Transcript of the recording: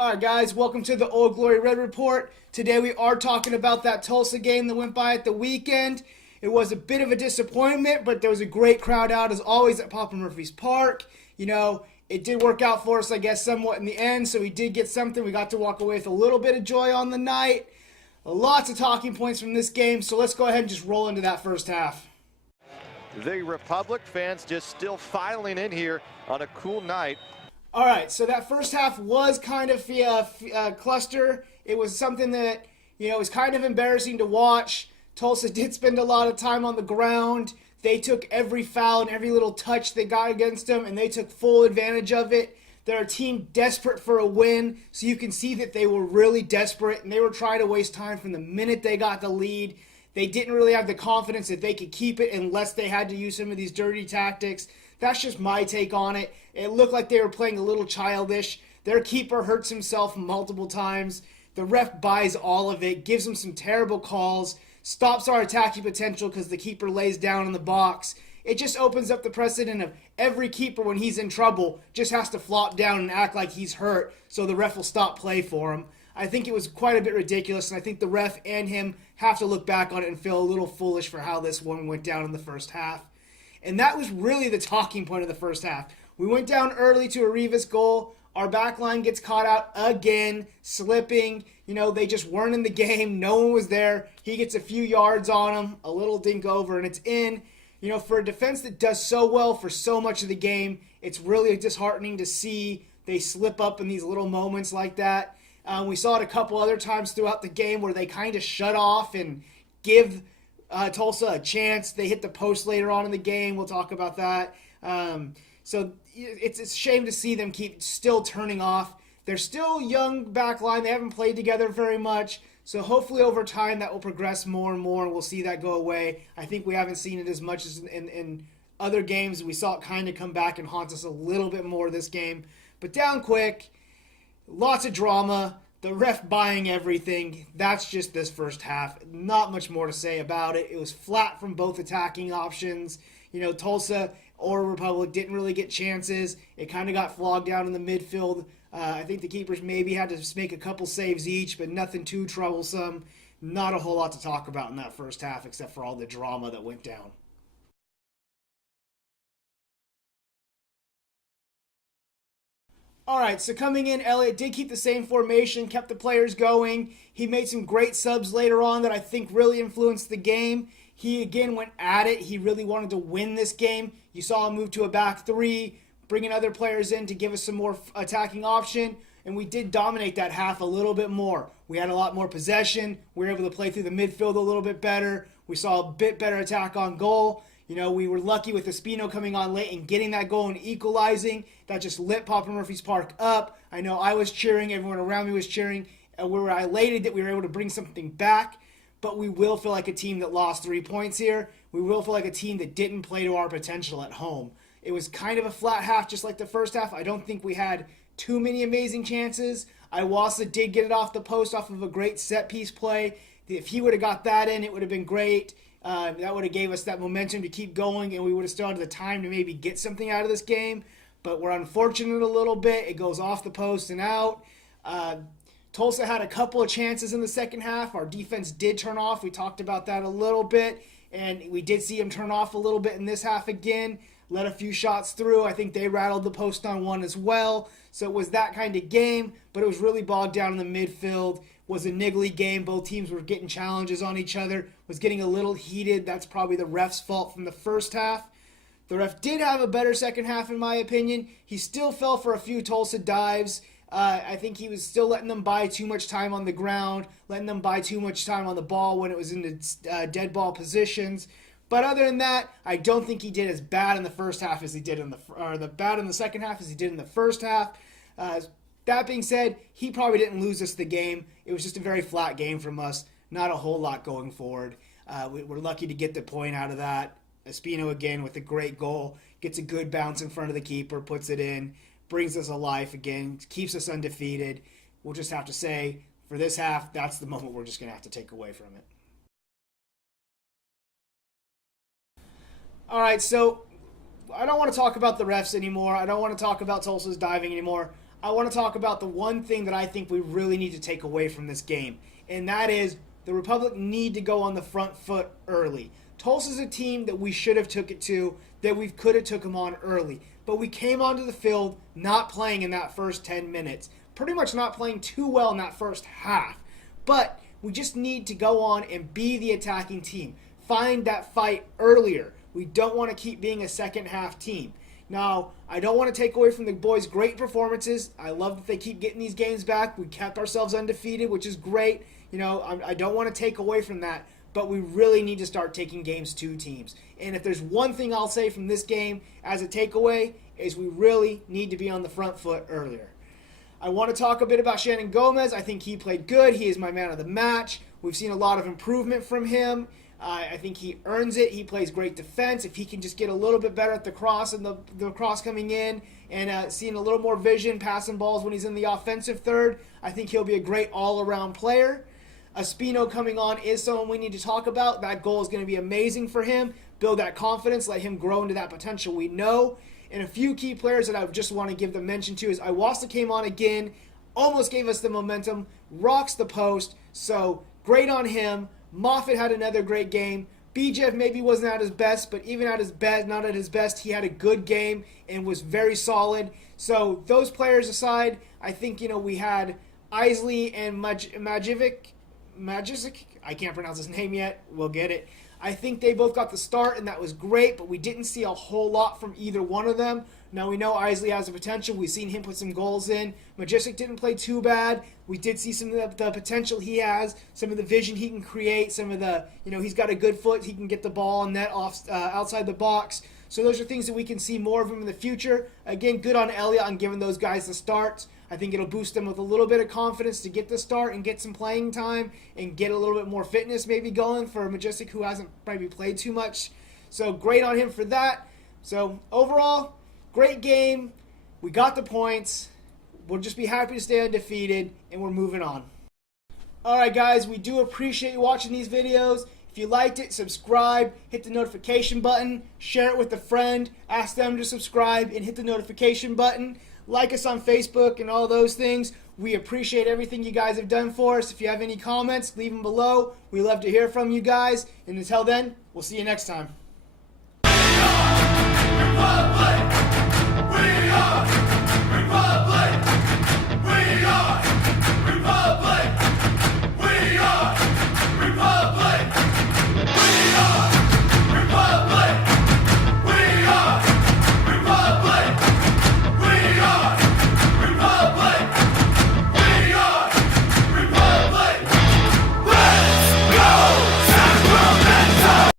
All right, guys, welcome to the Old Glory Red Report. Today we are talking about that Tulsa game that went by at the weekend. It was a bit of a disappointment, but there was a great crowd out, as always, at Papa Murphy's Park. It did work out for us, I guess, somewhat in the end, so we did get something. We got to walk away with a little bit of joy on the night. Lots of talking points from this game, so let's go ahead and just roll into that first half. The Republic fans just still filing in here on a cool night. All right, so that first half was kind of a cluster. It was something that, was kind of embarrassing to watch. Tulsa did spend a lot of time on the ground. They took every foul and every little touch they got against them, and they took full advantage of it. They're a team desperate for a win, so you can see that they were really desperate, and they were trying to waste time from the minute they got the lead. They didn't really have the confidence that they could keep it unless they had to use some of these dirty tactics. That's just my take on it. It looked like they were playing a little childish. Their keeper hurts himself multiple times. The ref buys all of it, gives them some terrible calls, stops our attacking potential because the keeper lays down in the box. It just opens up the precedent of every keeper, when he's in trouble, just has to flop down and act like he's hurt so the ref will stop play for him. I think it was quite a bit ridiculous, and I think the ref and him have to look back on it and feel a little foolish for how this one went down in the first half. And that was really the talking point of the first half. We went down early to a Rivas goal. Our back line gets caught out again, slipping. They just weren't in the game. No one was there. He gets a few yards on him, a little dink over, and it's in. For a defense that does so well for so much of the game, it's really disheartening to see they slip up in these little moments like that. We saw it a couple other times throughout the game where they kind of shut off and give Tulsa a chance. They hit the post later on in the game. We'll talk about that. So it's a shame to see them keep still turning off. They're still young back line. They haven't played together very much. So hopefully over time that will progress more and more, and we'll see that go away. I think we haven't seen it as much as in other games. We saw it kind of come back and haunt us a little bit more this game. But down quick, lots of drama. The ref buying everything. That's just this first half. Not much more to say about it. It was flat from both attacking options. Tulsa or Republic didn't really get chances. It kind of got flogged down in the midfield. I think the keepers maybe had to make a couple saves each, but nothing too troublesome. Not a whole lot to talk about in that first half except for all the drama that went down. All right, so coming in, Elliott did keep the same formation, kept the players going. He made some great subs later on that I think really influenced the game. He again went at it. He really wanted to win this game. You saw him move to a back three, bringing other players in to give us some more attacking option, and we did dominate that half a little bit more. We had a lot more possession. We were able to play through the midfield a little bit better. We saw a bit better attack on goal. We were lucky with Espino coming on late and getting that goal and equalizing. That just lit Papa Murphy's Park up. I know I was cheering. Everyone around me was cheering. And we were elated that we were able to bring something back. But we will feel like a team that lost 3 points here. We will feel like a team that didn't play to our potential at home. It was kind of a flat half, just like the first half. I don't think we had too many amazing chances. Iwasa did get it off the post off of a great set-piece play. If he would have got that in, it would have been great. That would have gave us that momentum to keep going, and we would have still had the time to maybe get something out of this game. But we're unfortunate a little bit. It goes off the post and out. Tulsa had a couple of chances in the second half. Our defense did turn off. We talked about that a little bit, and we did see them turn off a little bit in this half again. Let a few shots through. I think they rattled the post on one as well. So it was that kind of game, but it was really bogged down in the midfield. Was a niggly game. Both teams were getting challenges on each other. Was getting a little heated. That's probably the ref's fault from the first half. The ref did have a better second half in my opinion. He still fell for a few Tulsa dives. I think he was still letting them buy too much time on the ground, letting them buy too much time on the ball when it was in the dead ball positions. But other than that, I don't think he did as bad in the first half as he did in the second half as he did in the first half. That being said, he probably didn't lose us the game. It was just a very flat game from us. Not a whole lot going forward. We're lucky to get the point out of that. Espino again with a great goal. Gets a good bounce in front of the keeper, puts it in, brings us alive again, keeps us undefeated. We'll just have to say, for this half, that's the moment we're just going to have to take away from it. All right, so I don't want to talk about the refs anymore. I don't want to talk about Tulsa's diving anymore. I want to talk about the one thing that I think we really need to take away from this game, and that is the Republic need to go on the front foot early. Tulsa's a team that we should have took it to, that we could have took them on early, but we came onto the field not playing in that first 10 minutes, pretty much not playing too well in that first half. But we just need to go on and be the attacking team. Find that fight earlier. We don't want to keep being a second half team. Now, I don't want to take away from the boys' great performances. I love that they keep getting these games back. We kept ourselves undefeated, which is great. I don't want to take away from that, but we really need to start taking games to teams. And if there's one thing I'll say from this game as a takeaway, is we really need to be on the front foot earlier. I want to talk a bit about Shannon Gomez. I think he played good. He is my man of the match. We've seen a lot of improvement from him. I think he earns it. He plays great defense. If he can just get a little bit better at the cross and the cross coming in and seeing a little more vision, passing balls when he's in the offensive third, I think he'll be a great all-around player. Espino coming on is someone we need to talk about. That goal is going to be amazing for him. Build that confidence, let him grow into that potential we know. And a few key players that I just want to give the mention to is Iwasa came on again, almost gave us the momentum, rocks the post, so great on him. Moffitt had another great game. BJF maybe wasn't at his best, but even at his best, not at his best, he had a good game and was very solid. So those players aside, I think we had Isley and Magic. I can't pronounce his name yet. We'll get it. I think they both got the start, and that was great, but we didn't see a whole lot from either one of them. Now, we know Isley has the potential. We've seen him put some goals in. Majestic didn't play too bad. We did see some of the potential he has, some of the vision he can create, some of the, he's got a good foot. He can get the ball and net off outside the box. So those are things that we can see more of him in the future. Again, good on Elliott on giving those guys the starts. I think it'll boost them with a little bit of confidence to get the start and get some playing time and get a little bit more fitness maybe going for Majestic, who hasn't maybe played too much. So great on him for that. So overall, great game. We got the points. We'll just be happy to stay undefeated, and we're moving on. All right, guys, we do appreciate you watching these videos. If you liked it, subscribe, hit the notification button, share it with a friend, ask them to subscribe, and hit the notification button. Like us on Facebook and all those things. We appreciate everything you guys have done for us. If you have any comments, leave them below. We love to hear from you guys. And until then, we'll see you next time. Republic! We